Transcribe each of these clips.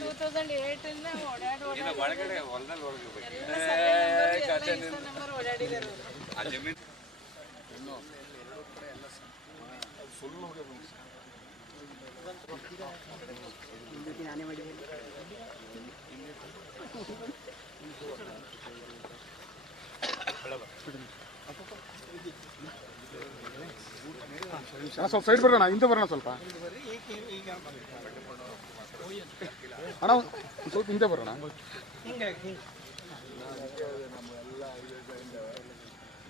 Two thousand eight ಇಂದ ಒಳಗಡೆ ಹೊಲದಲ್ಲಿ ಸ್ವಲ್ಪ ಸೈಡ್ ಬರೋಣ ಹಿಂದೆ ಬರೋಣ ಸ್ವಲ್ಪ. ಅಣ್ಣ ಒಂದ್ ಸ್ವಲ್ಪ ಹಿಂದೆ ಬರೋಣ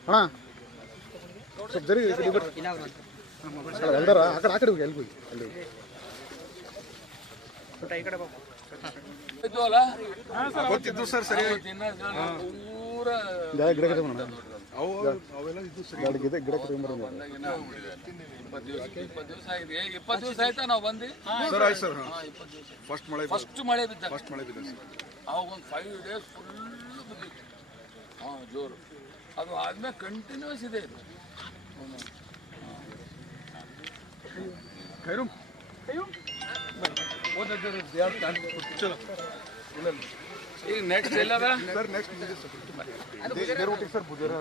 ಅಣ್ಣ ಸ್ವಲ್ಪ ಜರಿ ಈ ಕಡೆ ಬರ್ರಿ. ಅಲ್ಲ, ಎಲ್ದಾರ ಆ ಕಡೆ ಆ ಕಡೆ ಹೋಗಿ ಎಲ್ಲಿ ಹೋಗಿ ಅಲ್ಲಿ ಹೋಗಿ. ಗೊತ್ತಿದ್ದು ಸರ್ ಸರಿ ಪೂರ ಗಿಡ ಗಿಡ ಗಿಡ ಬರೋಣ ಅವು ಅವೆಲ್ಲ ಇದ್ದು ಸರಿ ಗಾಡಿ ಇಪ್ಪತ್ತು ದಿವಸ ಇಪ್ಪತ್ತು ದಿವಸ ಆಗಿದೆ. ಇಪ್ಪತ್ತು ದಿವಸ ಆಯ್ತಾ ನಾವು ಬಂದು? ಫಸ್ಟ್ ಮಳೆ ಫಸ್ಟ್ ಮಳೆ ಬಿದ್ದ. ಫಸ್ಟ್ ಮಳೆ ಬಿದ್ದ ಅವಾಗ ಒಂದು ಫೈವ್ ಡೇಸ್ ಫುಲ್ ಬಿದ್ದಿತ್ತು. ಹಾಂ ಜೋರು. ಅದು ಆದ್ಮೇಲೆ ಕಂಟಿನ್ಯೂಸ್ ಇದೆ ಇದು. ಖೈರುಮ್ ಈಗ ನೆಕ್ಸ್ಟ್ ಎಲ್ಲದ? ಸರ್ ನೆಕ್ಸ್ಟ್ ಇದೆ ಸರ್ ಇದೇ ರೂಟಿಗೆ ಸರ್ ಬುಧವಾರ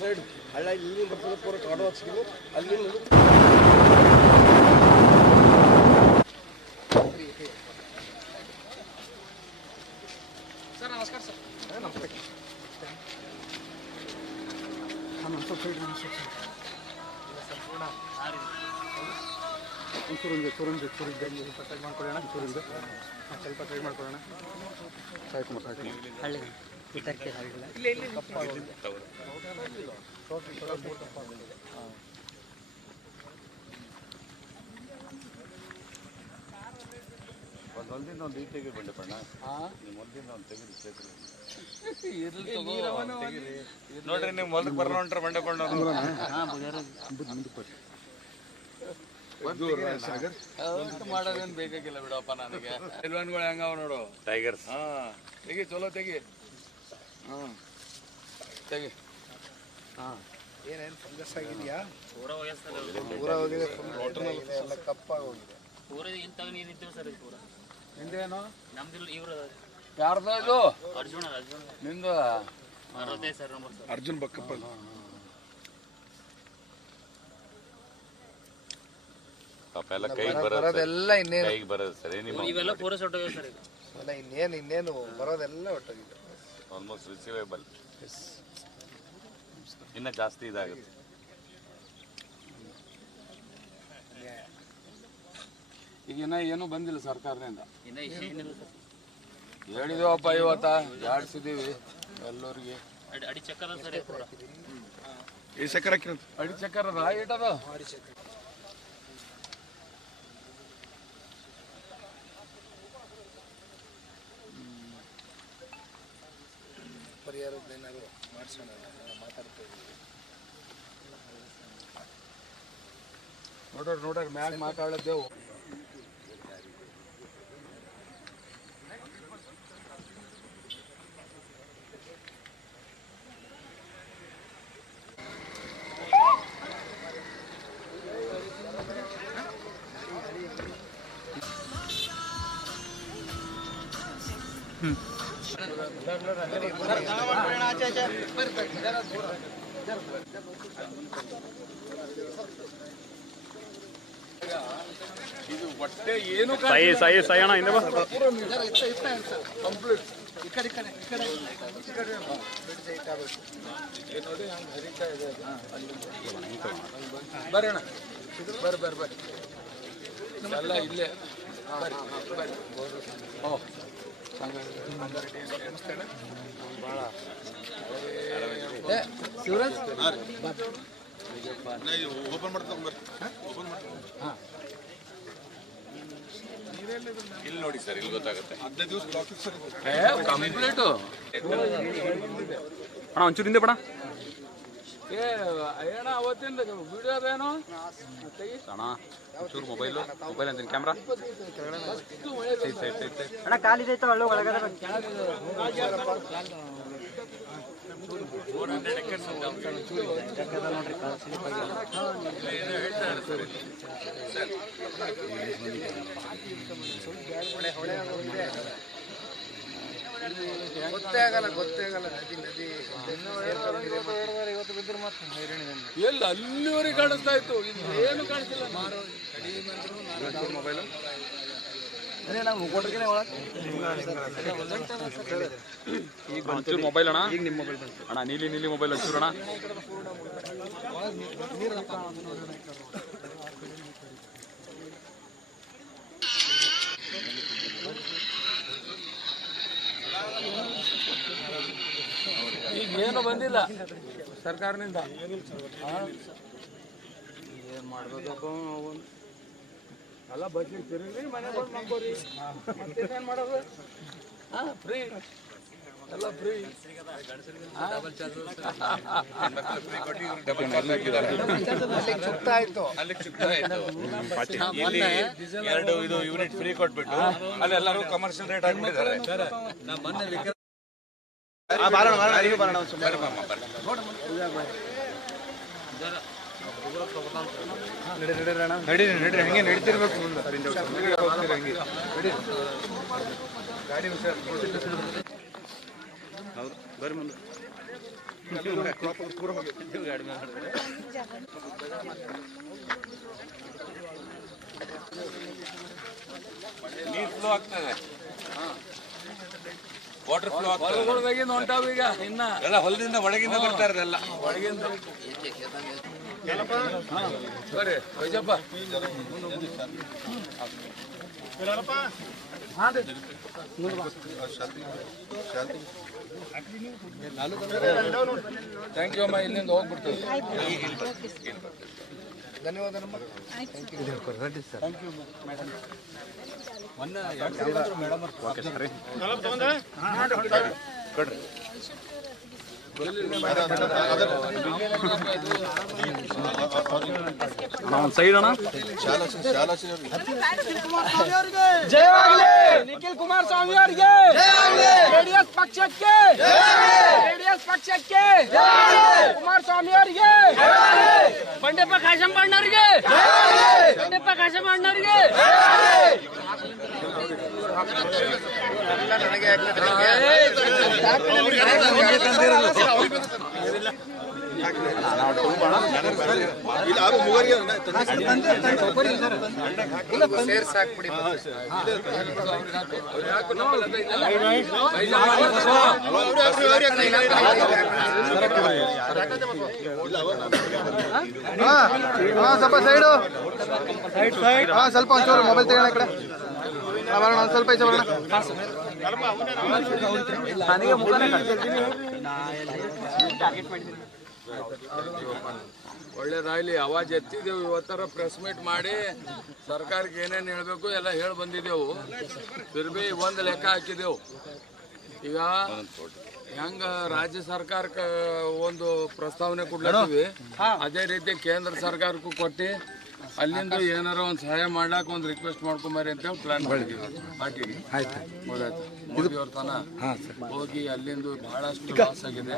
ಸೈಡ್ ಹಳ್ಳ ಇಲ್ಲಿ ಬರ್ತದೆ ಪೂರ ಕಾಡು ಹಚ್ಚಿದ್ವಿ ಅಲ್ಲಿ ಒಂಚೂರು ಹಿಂಗೆ ಚೂರು ಹಿಂಗೆ ಚೂರು ಹಿಂಗೆ ಸ್ವಲ್ಪ ಟ್ರೈ ಮಾಡ್ಕೊಳ್ಳೋಣ ಚೂರು ಹಿಂಗೆ ಹಾಂ, ಸ್ವಲ್ಪ ಟ್ರೈ ಮಾಡ್ಕೊಳ್ಳೋಣ. ಸಾಯ್ಕು ಹಳ್ಳಿ ಒಂದು ಈ ತೆಗಿ ಬಂಡೆ ಬಣ್ಣ ನಿಮ್ಮ ಹೊಲದಿಂದ ಒಂದು ತೆಗೆದು ಸೇತ್ರಿ ನೋಡ್ರಿ ನೀವು ಮೊದಲು ಬರೋಣ ಹೊಂಟ್ರೆ ಬಂಡೆ ಬಣ್ಣ ಮಾಡೋದೇನು ಬೇಕಾಗಿಲ್ಲ ಬಿಡಪ್ಪ ನನಗೆ. ಎಲ್ವನ್ಗಳು ಹೆಂಗವ ನೋಡು. ಟೈಗರ್ಸ್ ಹಾ ತೆಗಿ ಚಲೋ ತೆಗಿ. ಹಾ ತೆಗಿ. ಏನೇನು ಫಂಗಸ್ ಆಗಿದೆಯಾ? ಪೂರ ಹೋಗಿದೆ ಫುಲ್ ಎಲ್ಲ ಕಪ್ಪಾಗಿ ಹೋಗಿದೆ. ಪೂರ ಇಂತಾಗ ನೀರು ನಿಂತೀವಿ ಸರ್ ಪೂರ. ನಿಂದೇನು? ನಮ್ದಿಲ್ಲ ಇವ್ರ ಯಾರ್ದು ಇದು ಅರ್ಜುನ ಅರ್ಜುನ ನಿಂದು? ಅರ್ಜುನ್ ಬಕ್ಕಪ್ಪ. ಪಾಪ ಎಲ್ಲ ಕೈಗೆ ಬರೋದು ಬರೋದೆಲ್ಲ ಇನ್ನೇನು? ಕೈಗೆ ಬರೋದು ಸರಿ ಏನಿಲ್ಲ ಇವೆಲ್ಲ ಪೂರ ಸೊಟ್ಟೋಗ್ಯಾವ ಸರ್ ಇದು. ಅಲ್ಲ ಇನ್ನೇನು ಇನ್ನೇನು ಬರೋದೆಲ್ಲ ಒಟ್ಟಾಗಿದೆ. ಆಲ್ಮೋಸ್ಟ್ ರಿಸೀವೇಬಲ್ ಇನ್ನ ಜಾಸ್ತಿ ಇದಾಗುತ್ತೆ. ಈಗಿನ ಏನು ಬಂದಿಲ್ಲ ಸರ್ಕಾರದಿಂದ? ಇನ್ನ ಏನಿಲ್ಲ ಸರ್. ಹೇಳಿದವಪ್ಪ ಇವತ್ತ ಜಾಡ್ಸಿದೀವಿ ಎಲ್ಲರಿಗೆ. ಅಡಿ ಅಡಿ ಚಕ್ಕದ ಸರ್ ಇದು ಪೂರ. ಈ ಸಕ್ಕರೆ ಅಡಿ ಚಕ್ಕರ ಇಟ್ಟದ ಪರಿಹಾರದ ಏನಾದ್ರು ಮಾಡಿಸೋಣ ಮಾತಾಡ್ತಾ ಇದ್ದೀವಿ ನೋಡ್ರಿ ನೋಡ್ರಿ ಮ್ಯಾಗ ಮಾತಾಡದ್ದೇವು ಇದು ಹೊಟ್ಟೆ ಏನು ಸಾಯಿ ಸಾಯಿ ಸಾಯಿ ಅಣ್ಣ, ಹಿಂದೆ ಬಾ. ಕಂಪ್ಲೀಟ್ ಈ ನೋಡಿ ಹರಿತಾ ಇದೆ ಬರ್ರಿ ಬರ್ರಿ ಬರ್ರಿ ಬರ್ರಿ ಇಲ್ಲೇ ಹಾಂ ಓ ಶಿವರಾಜ್? ಓಪನ್ ಇಲ್ಲಿ ನೋಡಿ ಸರ್ ಇಲ್ಲಿ ಗೊತ್ತಾಗುತ್ತೆ ಹದಿನೈದು ದಿವಸ ಬ್ಲಾಕ್ ಸರ್ ಇದು. ಕಂಪ್ಲೀಟು ಅಣ್ಣ ಒಂಚೂರು ಹಿಂದೆ ಬೇಡ ಏ ಏನ ಅವತ್ತಿಂದ ವಿಡಿಯೋ ಅದೇನೋ ಅಣ್ಣ ಒಂಚೂರು ಮೊಬೈಲು ಮೊಬೈಲ್ ಅಂತೀನಿ ಕ್ಯಾಮ್ರಾ ಅಣ್ಣ ಕಾಲಿದೆ. ಒಳ್ಳೆ ಒಳಗಡೆ ಗೊತ್ತೇ ಆಗಲ್ಲ ಗೊತ್ತೇ ನದಿ ನದಿ ಎಲ್ಲ ಅಲ್ಲಿವರೆಗೆ ಕಾಣಿಸ್ತಾ ಇತ್ತು. ಏನು ಕಾಣಿಸಿಲ್ಲ. ಮೊಬೈಲು ಒಂಚೂರು ಮೊಬೈಲ್ ಅಣ್ಣ? ಈಗ ನಿಮ್ಮ ಮೊಬೈಲ್ ಅಣ್ಣ ನೀಲಿ ನೀಲಿ ಮೊಬೈಲ್ ಒಂಚೂರು ಅಣ್ಣ. ಈಗ ಏನು ಬಂದಿಲ್ಲ? ಸರ್ಕಾರದಿಂದ. ಏನ್ ಮಾಡ್ಬೇಕಪ್ಪ ಅಲ್ಲ ಬಸ್ಸಿಗೆ ತಿರುಗಿ ಮನೆ ಬಂದು ಮಕ್ಕೋರಿ ಮತ್ತೇನೇನು ಮಾಡೋದು? ಹಾ ಫ್ರೀ ಎಲ್ಲ ಫ್ರೀ ಎರಡು ಇದು ಯೂನಿಟ್ ಫ್ರೀ ಕೊಟ್ಬಿಟ್ಟು ಅಲ್ಲಿ ಎಲ್ಲರೂ ಕಮರ್ಷಿಯಲ್ ರೇಟ್ ಹಾಕ್ಬಿಟ್ಟಿದ್ದಾರೆ ನಡಿ ನಡಿ ಹಂಗೆ ನಡೀತಿರ್ಬೇಕು ಮುಂದೆ ಹಂಗೆ ಹೌದು ಬರ್ರಿ ಮುಂದೆ ನೀರ್ ಫ್ಲೋ ಆಗ್ತದೆ. ವಾಟರ್ ಫ್ಲೋ ಹೊಂಟಾವ ಈಗ ಇನ್ನ. ಎಲ್ಲ ಹೊಲದಿಂದ ಒಳಗಿಂದ ಬರ್ತಾ ಇರೋದೆಲ್ಲ. ಒಳಗಿಂದ ಥ್ಯಾಂಕ್ ಯು ಅಮ್ಮ ಇಲ್ಲಿಂದ ಹೋಗ್ಬಿಡ್ತೀವಿ ಧನ್ಯವಾದ ಒಂದು ಸೈಡ್ ಅಣ್ಣ ನಿಖಿಲ್ ಕುಮಾರಸ್ವಾಮಿ ಅವರಿಗೆ ಜೆಡಿಎಸ್ ಪಕ್ಷಕ್ಕೆ ಜೆಡಿಎಸ್ ಪಕ್ಷಕ್ಕೆ ಕುಮಾರಸ್ವಾಮಿ ಅವರಿಗೆ ಬಂಡೆಪ್ಪ ಕಾಶಂಬಣ್ಣವರಿಗೆ ಬಂಡೆಪ್ಪ ಕಾಶಂಬಣ್ಣವರಿಗೆ ನನಗೆ ಸ್ವಲ್ಪ ಸೈಡು ಹಾ, ಸ್ವಲ್ಪ ಒಂಚೂರು ಮೊಬೈಲ್ ತೆಗೋಣ ಈ ಕಡೆ ಬರೋಣ ಒಂದ್ ಸ್ವಲ್ಪ ಬರೋಣ ನನಗೆ ಕಾಣಿಸ್ತಿರ್ತೀನಿ. ಒಳ್ಳೇದಾಗ್ಲಿ ಅವಾಜ್ ಎತ್ತಿದೆವು ಇವತ್ತರ ಪ್ರೆಸ್ ಮೀಟ್ ಮಾಡಿ ಸರ್ಕಾರಕ್ಕೆ ಏನೇನು ಹೇಳಬೇಕು ಎಲ್ಲ ಹೇಳಿ ಬಂದಿದ್ದೆವು. ಫಿರ್ಬಿ ಒಂದು ಲೆಕ್ಕ ಹಾಕಿದೆವು ಈಗ ಹೆಂಗ ರಾಜ್ಯ ಸರ್ಕಾರಕ್ಕೆ ಒಂದು ಪ್ರಸ್ತಾವನೆ ಕೊಡ್ಲತ್ತೀವಿ ಅದೇ ರೀತಿ ಕೇಂದ್ರ ಸರ್ಕಾರಕ್ಕೂ ಕೊಟ್ಟು ಅಲ್ಲಿಂದ ಏನಾರ ಒಂದು ಸಹಾಯ ಮಾಡ್ಲಾಕ ಒಂದು ರಿಕ್ವೆಸ್ಟ್ ಮಾಡ್ಕೊಂಬರಿ ಅಂತ ಪ್ಲಾನ್ ಮಾಡಿದೀವಿ. ಪಾರ್ಟಿಗೆ ಆಯ್ತು. ಮೋದಿ ಅವ್ರ ತನ ಹೋಗಿ ಅಲ್ಲಿಂದ ಬಹಳಷ್ಟು ಲಾಸ್ ಆಗಿದೆ.